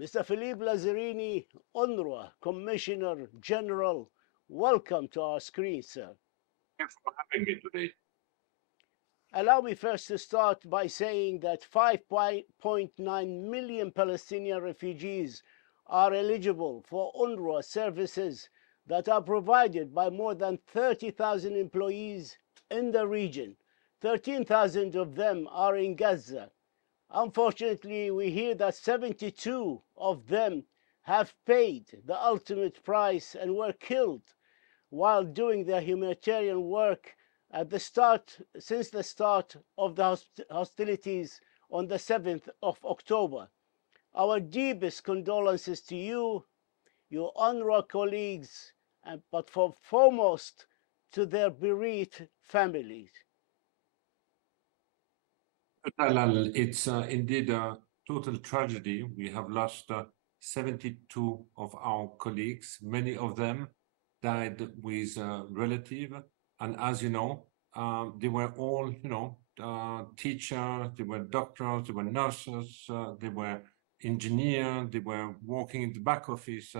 Mr. Philippe Lazzarini, UNRWA Commissioner General, welcome to our screen, sir. Thanks for having me today. Allow me first to start by saying that 5.9 million Palestinian refugees are eligible for UNRWA services that are provided by more than 30,000 employees in the region. 13,000 of them are in Gaza. Unfortunately, we hear that 72 of them have paid the ultimate price and were killed while doing their humanitarian work since the start of the hostilities on the 7th of October. Our deepest condolences to you, your UNRWA colleagues, but foremost to their bereaved families. Talal, it's indeed a total tragedy. We have lost 72 of our colleagues. Many of them died with a relative. And as you know, they were all, teachers, they were doctors, they were nurses, they were engineers, they were working in the back office.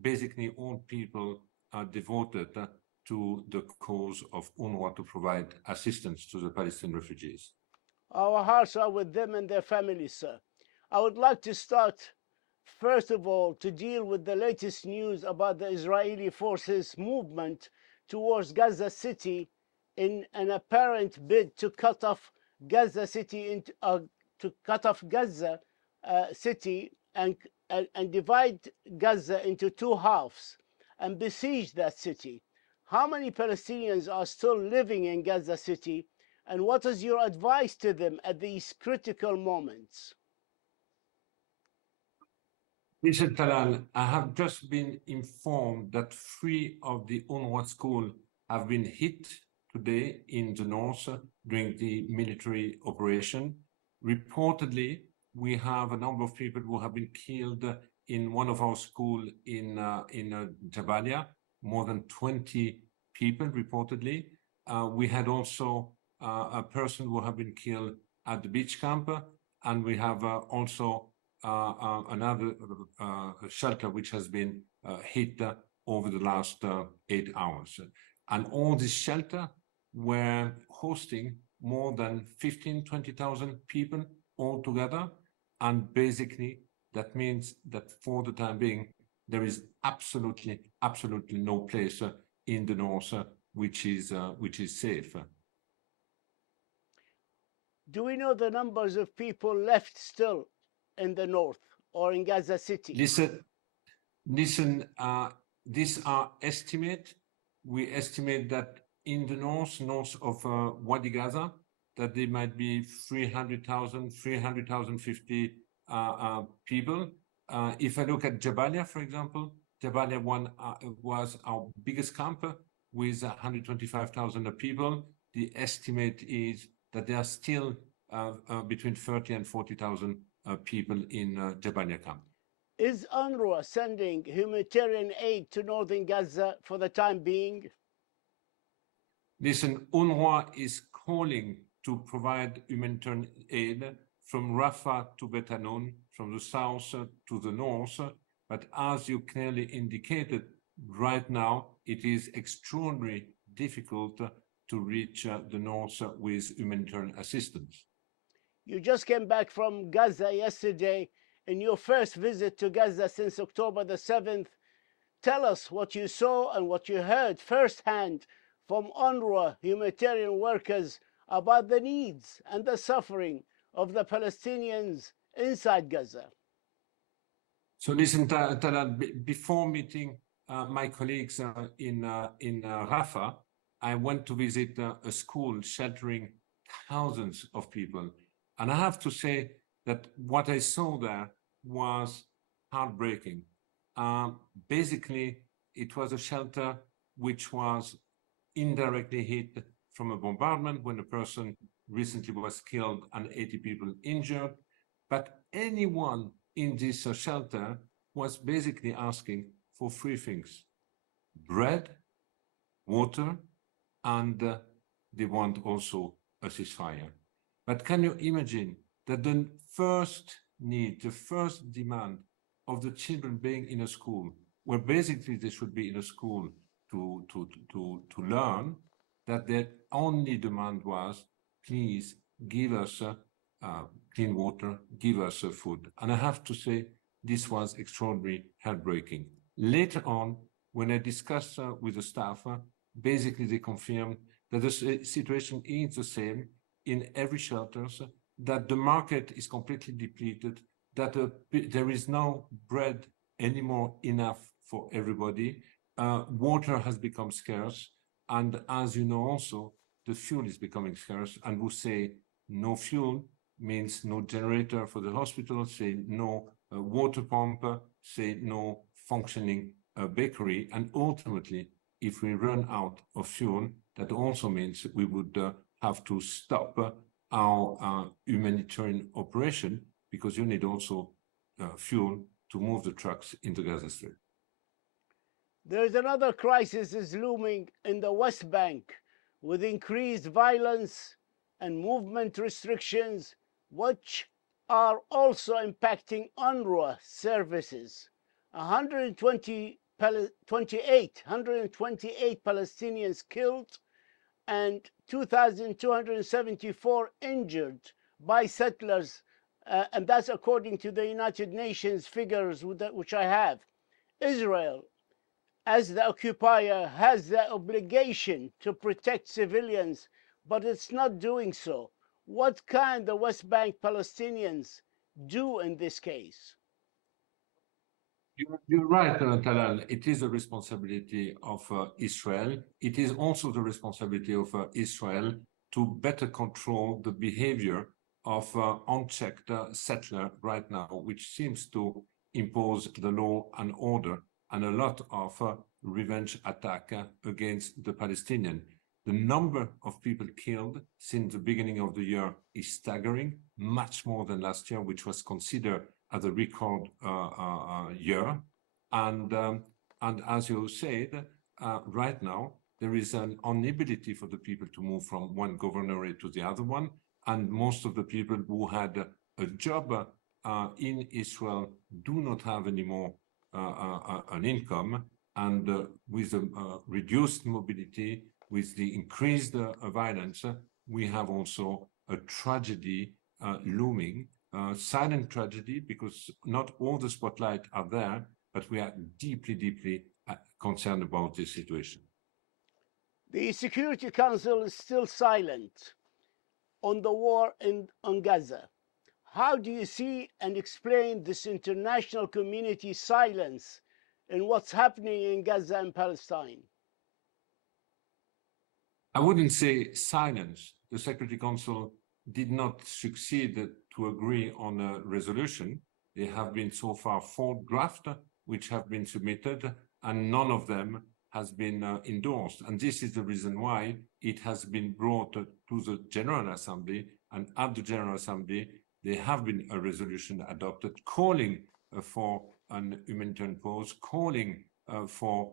Basically, all people are devoted to the cause of UNRWA to provide assistance to the Palestinian refugees. Our hearts are with them and their families, sir. I would like to start, first of all, to deal with the latest news about the Israeli forces' movement towards Gaza City in an apparent bid to cut off Gaza City City and divide Gaza into two halves and besiege that city. How many Palestinians are still living in Gaza City? And what is your advice to them at these critical moments? Mr. Talal, I have just been informed that 3 of the UNRWA schools have been hit today in the north during the military operation. Reportedly, we have a number of people who have been killed in one of our schools in Jabalia, more than 20 people reportedly. We had also a person who have been killed at the beach camp, and we have also another shelter which has been hit over the last 8 hours. And all these shelters were hosting more than 20,000 people altogether. And basically, that means that for the time being, there is absolutely no place in the north which is safe. Do we know the numbers of people left still in the north or in Gaza City? Listen, these are estimates. We estimate that in the north of Wadi Gaza, that there might be 350 people. If I look at Jabalia, for example, Jabalia was our biggest camp with 125,000 people. The estimate is that there are still between 30 and 40,000 people in Jabalia camp. Is UNRWA sending humanitarian aid to northern Gaza for the time being? Listen, UNRWA is calling to provide humanitarian aid from Rafah to Bet Hanun, from the south to the north. But as you clearly indicated, right now it is extraordinarily difficult to reach the north with humanitarian assistance. You just came back from Gaza yesterday in your first visit to Gaza since October the 7th. Tell us what you saw and what you heard firsthand from UNRWA humanitarian workers about the needs and the suffering of the Palestinians inside Gaza. So listen, Talal, before meeting my colleagues in Rafah, I went to visit a school sheltering thousands of people. And I have to say that what I saw there was heartbreaking. Basically, it was a shelter which was indirectly hit from a bombardment when a person recently was killed and 80 people injured. But anyone in this shelter was basically asking for 3 things: bread, water, and they want also a ceasefire. But can you imagine that the first need, the first demand of the children being in a school, where basically they should be in a school to learn, that their only demand was, please give us clean water, give us food. And I have to say, this was extraordinarily heartbreaking. Later on, when I discussed with the staff, basically they confirmed that the situation is the same in every shelter, that the market is completely depleted, that there is no bread anymore enough for everybody. Water has become scarce. And as you know also, the fuel is becoming scarce. And we say no fuel means no generator for the hospital, say no water pump, say no functioning bakery. And ultimately, if we run out of fuel, that also means we would have to stop our humanitarian operation, because you need also fuel to move the trucks into Gaza Strip. There is another crisis is looming in the West Bank, with increased violence and movement restrictions, which are also impacting UNRWA services. 128 Palestinians killed and 2,274 injured by settlers, and that's according to the United Nations figures which I have. Israel, as the occupier, has the obligation to protect civilians, but it's not doing so. What can the West Bank Palestinians do in this case? You're right, Talal. It is the responsibility of Israel. It is also the responsibility of Israel to better control the behavior of unchecked settler right now, which seems to impose the law and order and a lot of revenge attack against the Palestinian. The number of people killed since the beginning of the year is staggering, much more than last year, which was considered as a record year. And as you said, right now, there is an inability for the people to move from one governorate to the other one. And most of the people who had a job in Israel do not have anymore an income. And with reduced mobility, with the increased violence, we have also a tragedy looming. Silent tragedy, because not all the spotlight are there, but we are deeply, deeply concerned about this situation. The Security Council is still silent on the war on Gaza. How do you see and explain this international community silence in what's happening in Gaza and Palestine? I wouldn't say silence. The Security Council did not succeed to agree on a resolution. There have been so far 4 drafts which have been submitted, and none of them has been endorsed. And this is the reason why it has been brought to the General Assembly, and at the General Assembly, there have been a resolution adopted calling for an humanitarian pause, calling for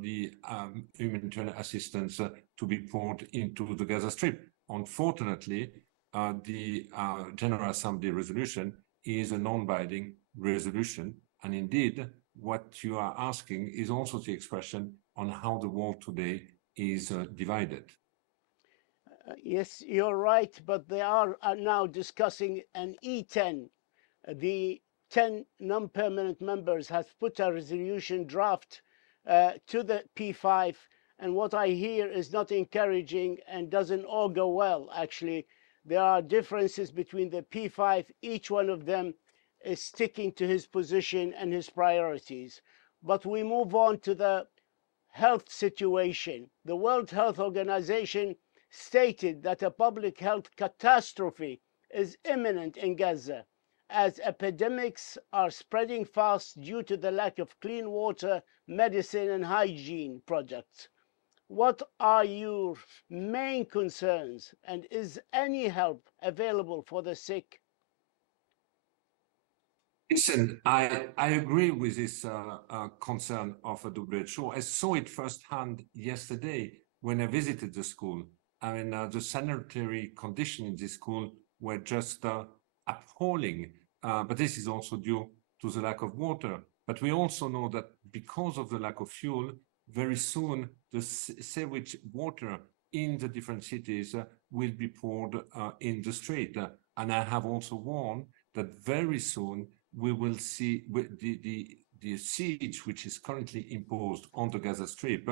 the humanitarian assistance to be poured into the Gaza Strip. Unfortunately, the General Assembly resolution is a non-binding resolution. And indeed, what you are asking is also the expression on how the world today is divided. Yes, you're right, but they are now discussing an E10. The 10 non-permanent members have put a resolution draft to the P5, and what I hear is not encouraging and doesn't augur well, actually. There are differences between the P5. Each one of them is sticking to his position and his priorities. But we move on to the health situation. The World Health Organization stated that a public health catastrophe is imminent in Gaza, as epidemics are spreading fast due to the lack of clean water, medicine, and hygiene products. What are your main concerns, and is any help available for the sick? Listen, I agree with this concern of WHO. I saw it firsthand yesterday when I visited the school. I mean, the sanitary conditions in this school were just appalling. But this is also due to the lack of water. But we also know that because of the lack of fuel, very soon the sewage water in the different cities will be poured in the street. And I have also warned that very soon we will see the siege which is currently imposed on the Gaza Strip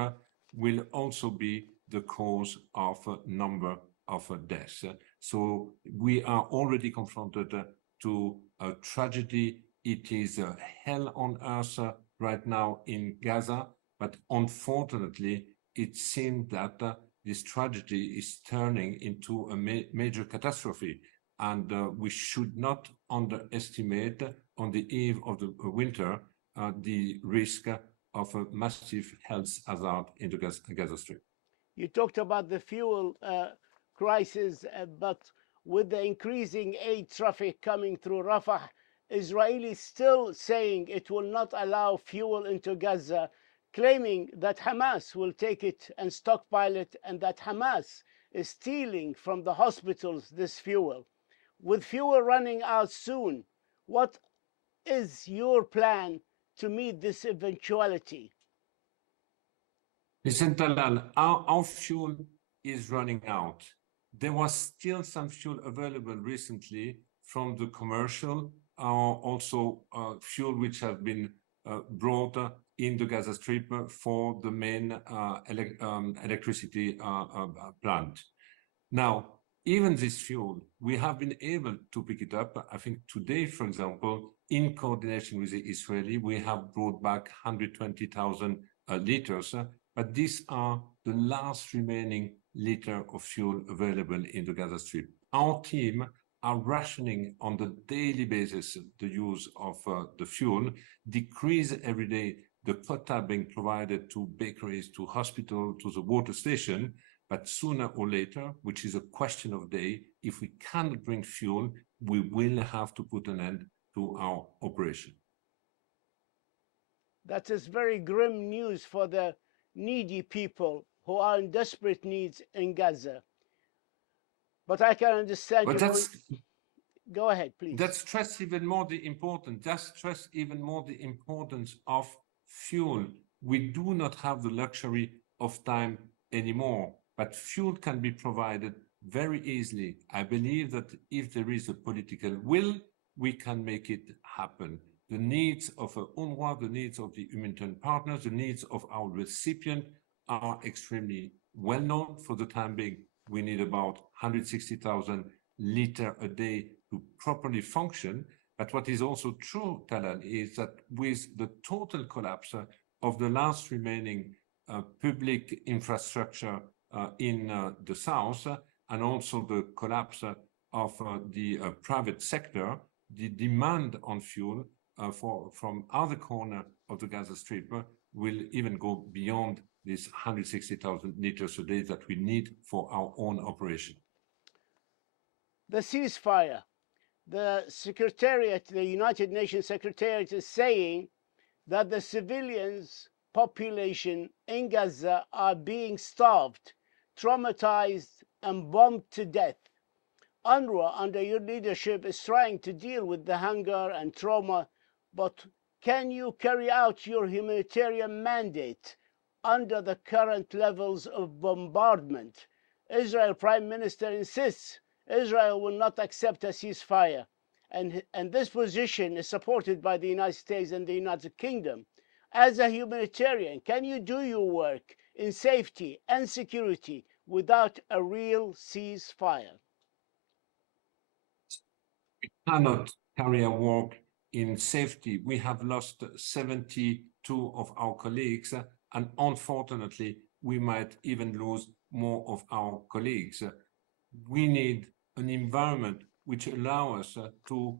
will also be the cause of a number of deaths. So we are already confronted to a tragedy. It is hell on earth right now in Gaza, but unfortunately, it seems that this tragedy is turning into a major catastrophe, and we should not underestimate on the eve of the winter the risk of a massive health hazard in the Gaza Strip. You talked about the fuel crisis, but with the increasing aid traffic coming through Rafah, Israel is still saying it will not allow fuel into Gaza, claiming that Hamas will take it and stockpile it, and that Hamas is stealing from the hospitals this fuel. With fuel running out soon, what is your plan to meet this eventuality? Listen, Talal, our fuel is running out. There was still some fuel available recently from the commercial, also fuel which have been brought in the Gaza Strip for the main electricity plant. Now, even this fuel, we have been able to pick it up. I think today, for example, in coordination with the Israeli, we have brought back 120,000 liters, but these are the last remaining liter of fuel available in the Gaza Strip. Our team are rationing on the daily basis the use of the fuel, decrease every day the quota being provided to bakeries, to hospitals, to the water station, but sooner or later, which is a question of day, if we cannot bring fuel, we will have to put an end to our operation. That is very grim news for the needy people who are in desperate needs in Gaza. But I can understand. But go ahead, please. That stress even more the importance. That stress even more the importance of fuel. We do not have the luxury of time anymore, but fuel can be provided very easily. I believe that if there is a political will, we can make it happen. The needs of UNRWA, the needs of the humanitarian partners, the needs of our recipient are extremely well known. For the time being, we need about 160,000 liters a day to properly function. But what is also true, Talal, is that with the total collapse of the last remaining public infrastructure in the south, and also the collapse of the private sector, the demand on fuel from other corner of the Gaza Strip will even go beyond this 160,000 liters a day that we need for our own operation. The ceasefire. The Secretariat, the United Nations Secretariat, is saying that the civilians population in Gaza are being starved, traumatized, and bombed to death. UNRWA, under your leadership, is trying to deal with the hunger and trauma, but can you carry out your humanitarian mandate under the current levels of bombardment? Israel Prime Minister insists Israel will not accept a ceasefire, and this position is supported by the United States and the United Kingdom. As a humanitarian, can you do your work in safety and security without a real ceasefire? We cannot carry our work in safety. We have lost 72 of our colleagues, and unfortunately, we might even lose more of our colleagues. We need an environment which allows us to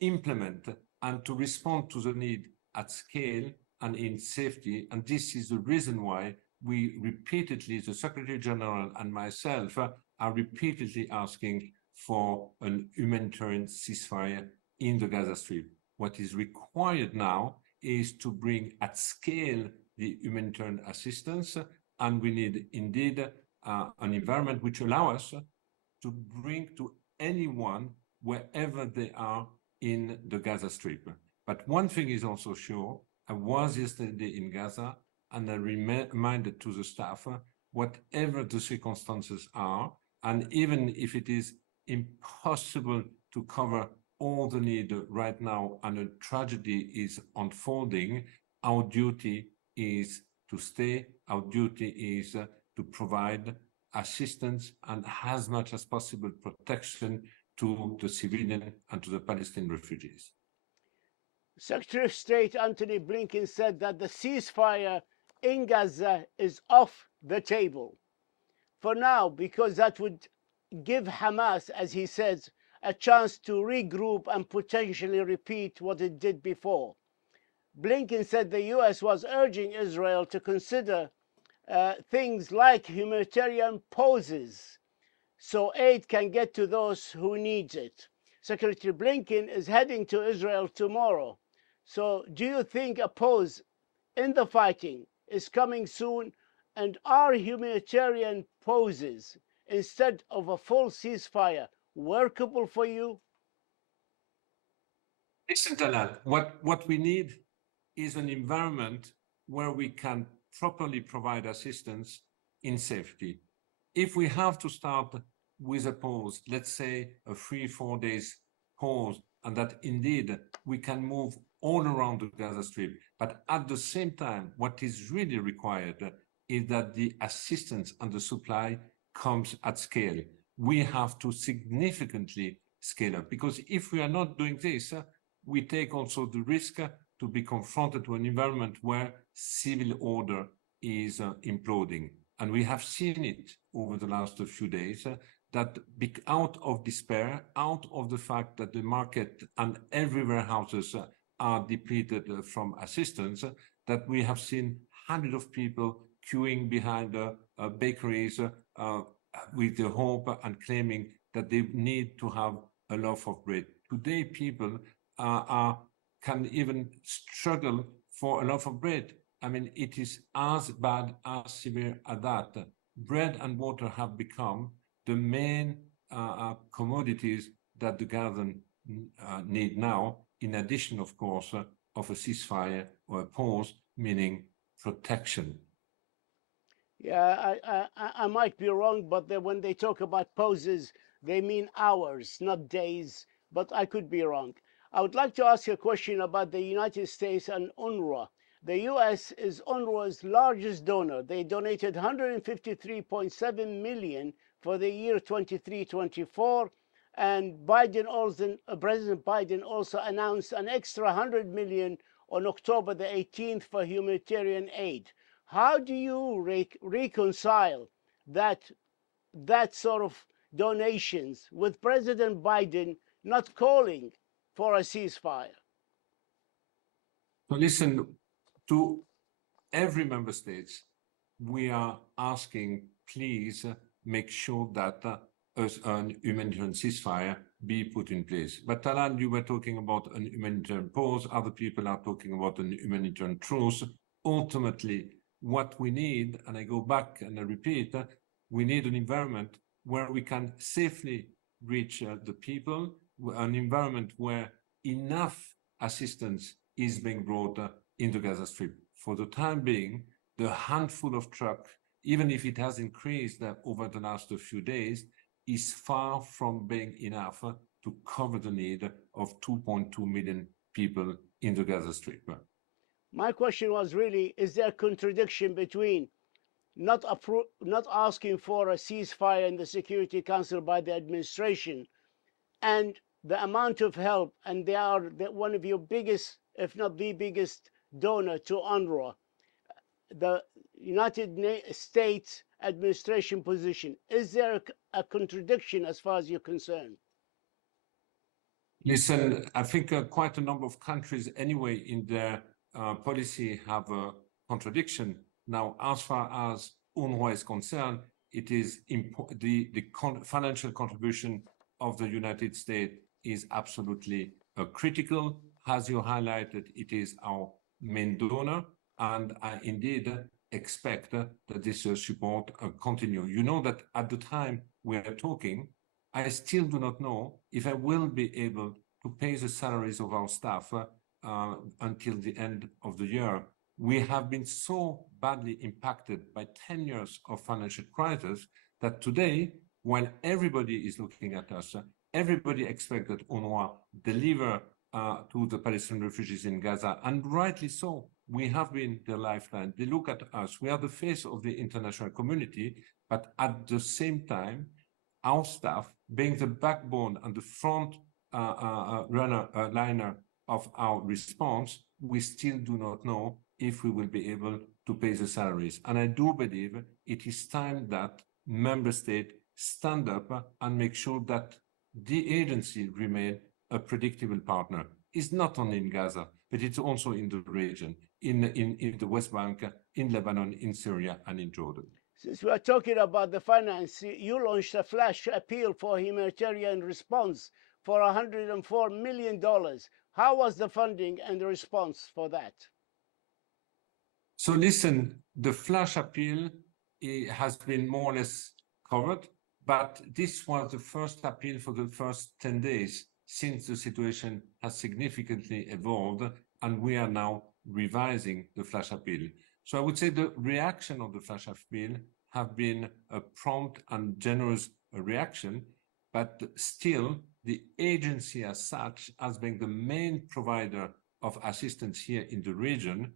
implement and to respond to the need at scale and in safety. And this is the reason why we repeatedly, the Secretary General and myself, are repeatedly asking for an humanitarian ceasefire in the Gaza Strip. What is required now is to bring at scale the humanitarian assistance, and we need indeed an environment which allows us to bring to anyone wherever they are in the Gaza Strip. But one thing is also sure, I was yesterday in Gaza, and I reminded to the staff, whatever the circumstances are, and even if it is impossible to cover all the need right now and a tragedy is unfolding, our duty is to stay, our duty is to provide assistance and as much as possible protection to the civilian and to the Palestinian refugees. Secretary of State Antony Blinken said that the ceasefire in Gaza is off the table for now, because that would give Hamas, as he says, a chance to regroup and potentially repeat what it did before. Blinken said the US was urging Israel to consider things like humanitarian pauses so aid can get to those who need it. Secretary Blinken is heading to Israel tomorrow. So do you think a pause in the fighting is coming soon? And are humanitarian pauses instead of a full ceasefire workable for you? Listen, Talal, what we need is an environment where we can properly provide assistance in safety. If we have to start with a pause, let's say a 3-4 days pause, and that indeed we can move all around the Gaza Strip, but at the same time, what is really required is that the assistance and the supply comes at scale. We have to significantly scale up, because if we are not doing this, we take also the risk to be confronted to an environment where civil order is imploding. And we have seen it over the last few days, that out of despair, out of the fact that the market and every warehouses are depleted from assistance, that we have seen hundreds of people queuing behind bakeries with the hope and claiming that they need to have a loaf of bread. Today, people can even struggle for a loaf of bread. I mean, it is as bad, as severe as that. Bread and water have become the main commodities that the Gazan need now, in addition, of course, of a ceasefire or a pause, meaning protection. Yeah, I might be wrong, but when they talk about pauses, they mean hours, not days, but I could be wrong. I would like to ask you a question about the United States and UNRWA. The US is UNRWA's largest donor. They donated 153.7 million for the year 23-24, and President Biden also announced an extra 100 million on October the 18th for humanitarian aid. How do you reconcile that sort of donations with President Biden not calling for a ceasefire? So listen, to every member state, we are asking, please make sure that a humanitarian ceasefire be put in place. But Talal, you were talking about a humanitarian pause. Other people are talking about a humanitarian truce. Ultimately, what we need, and I go back and I repeat, we need an environment where we can safely reach the people, an environment where enough assistance is being brought into Gaza Strip. For the time being, the handful of trucks, even if it has increased over the last few days, is far from being enough to cover the need of 2.2 million people in the Gaza Strip. My question was really, is there a contradiction between not asking for a ceasefire in the Security Council by the administration and the amount of help, and they are one of your biggest, if not the biggest, donor to UNRWA, the United States administration position? Is there a contradiction as far as you're concerned? Listen, I think quite a number of countries anyway in their policy have a contradiction. Now, as far as UNRWA is concerned, it is the financial contribution of the United States is absolutely critical. As you highlighted, it is our main donor, and I indeed expect that this support continue. You know that at the time we are talking, I still do not know if I will be able to pay the salaries of our staff until the end of the year. We have been so badly impacted by 10 years of financial crisis that today, when everybody is looking at us, everybody expects that UNRWA deliver to the Palestinian refugees in Gaza, and rightly so. We have been their lifeline. They look at us. We are the face of the international community, but at the same time, our staff, being the backbone and the front liner of our response, we still do not know if we will be able to pay the salaries. And I do believe it is time that member states stand up and make sure that the agency remain a predictable partner. It's not only in Gaza, but it's also in the region, in the West Bank, in Lebanon, in Syria, and in Jordan. Since we are talking about the finance, you launched a flash appeal for humanitarian response for $104 million. How was the funding and the response for that? So listen, the flash appeal has been more or less covered, but this was the first appeal for the first 10 days since the situation has significantly evolved, and we are now revising the flash appeal. So I would say the reaction of the flash appeal have been a prompt and generous reaction, but still the agency as such, as being the main provider of assistance here in the region,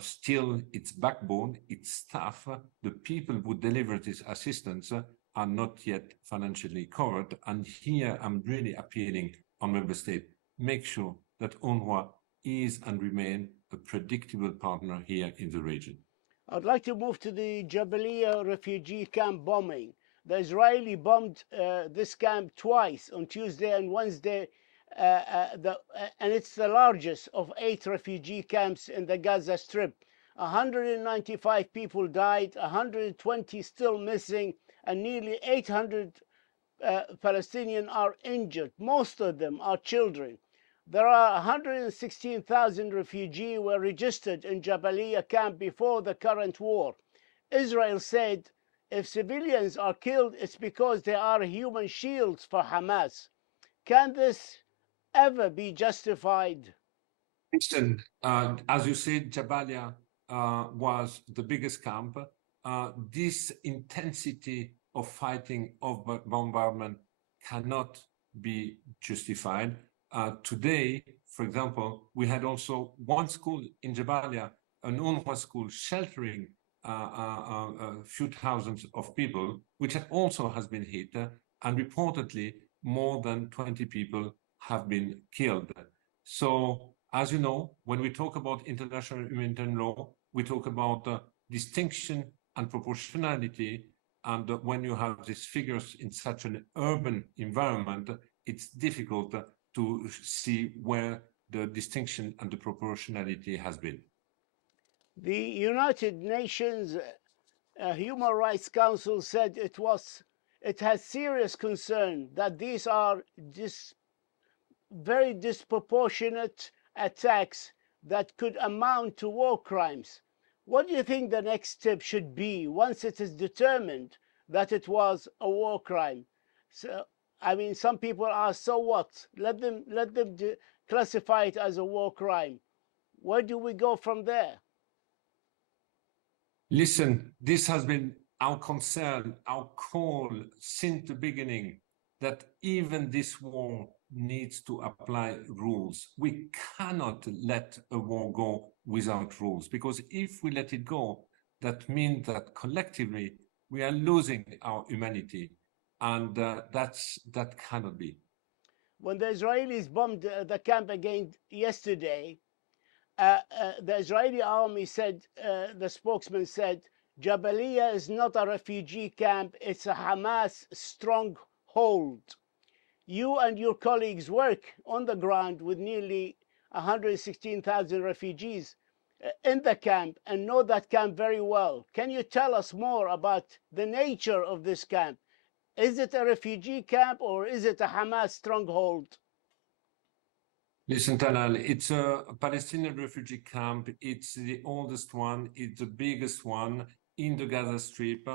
still its backbone, its staff, the people who deliver this assistance are not yet financially covered. And here I'm really appealing on member states, make sure that UNRWA is and remain a predictable partner here in the region. I'd like to move to the Jabalia refugee camp bombing. The Israeli bombed this camp twice, on Tuesday and Wednesday, and it's the largest of 8 refugee camps in the Gaza Strip. 195 people died, 120 still missing, and nearly 800 Palestinians are injured. Most of them are children. There are 116,000 refugees were registered in Jabalia camp before the current war. Israel said if civilians are killed, it's because they are human shields for Hamas. Can this ever be justified? Listen, as you said, Jabalia was the biggest camp. This intensity of fighting, of bombardment cannot be justified. Today, for example, we had also one school in Jabalia, an UNRWA school sheltering a few thousands of people, which also has been hit, and reportedly more than 20 people have been killed. So, as you know, when we talk about international humanitarian law, we talk about distinction and proportionality. And when you have these figures in such an urban environment, it's difficult to see where the distinction and the proportionality has been. The United Nations Human Rights Council said it has serious concern that these are very disproportionate attacks that could amount to war crimes. What do you think the next step should be once it is determined that it was a war crime? So, I mean, some people ask, so what? Let them classify it as a war crime. Where do we go from there? Listen, this has been our concern, our call since the beginning, that even this war needs to apply rules. We cannot let a war go without rules, because if we let it go, that means that collectively we are losing our humanity, and that cannot be. When the Israelis bombed the camp again yesterday, the Israeli army said, the spokesman said, Jabalia is not a refugee camp, it's a Hamas stronghold. You and your colleagues work on the ground with nearly 116,000 refugees in the camp and know that camp very well. Can you tell us more about the nature of this camp? Is it a refugee camp or is it a Hamas stronghold? Listen, Talal, it's a Palestinian refugee camp. It's the oldest one. It's the biggest one in the Gaza Strip.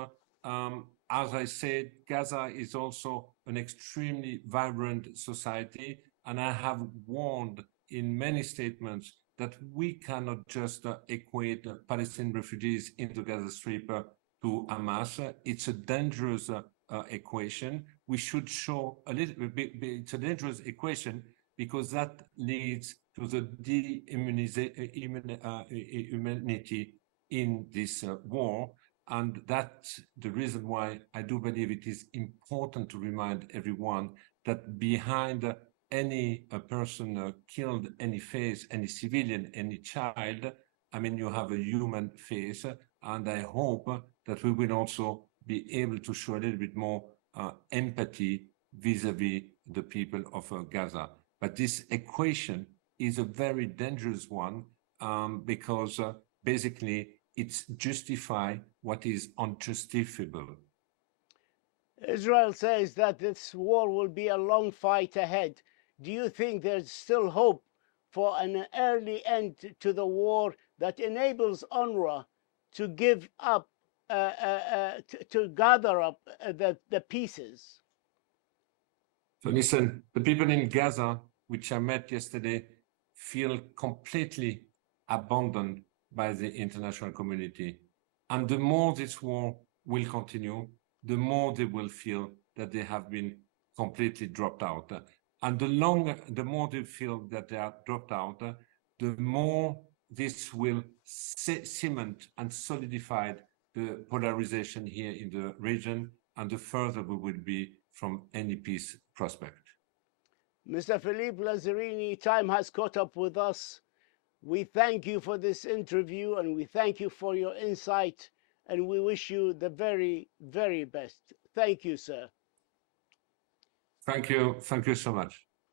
As I said, Gaza is also an extremely vibrant society, and I have warned in many statements that we cannot just equate Palestinian refugees into Gaza Strip to Hamas. It's a dangerous equation. We should show a little bit, it's a dangerous equation because that leads to the humanity in this war. And that's the reason why I do believe it is important to remind everyone that behind any person killed, any face, any civilian, any child, I mean, you have a human face. And I hope that we will also be able to show a little bit more empathy vis-a-vis the people of Gaza. But this equation is a very dangerous one because basically it's justify what is unjustifiable. Israel says that this war will be a long fight ahead. Do you think there's still hope for an early end to the war that enables UNRWA to give up, to gather up the pieces? So listen, the people in Gaza, which I met yesterday, feel completely abandoned by the international community. And the more this war will continue, the more they will feel that they have been completely dropped out. And the more they feel that they are dropped out, the more this will cement and solidify the polarization here in the region, and the further we will be from any peace prospect. Mr. Philippe Lazzarini, time has caught up with us. We thank you for this interview and we thank you for your insight and we wish you the very, very best. Thank you, sir. Thank you. Thank you so much.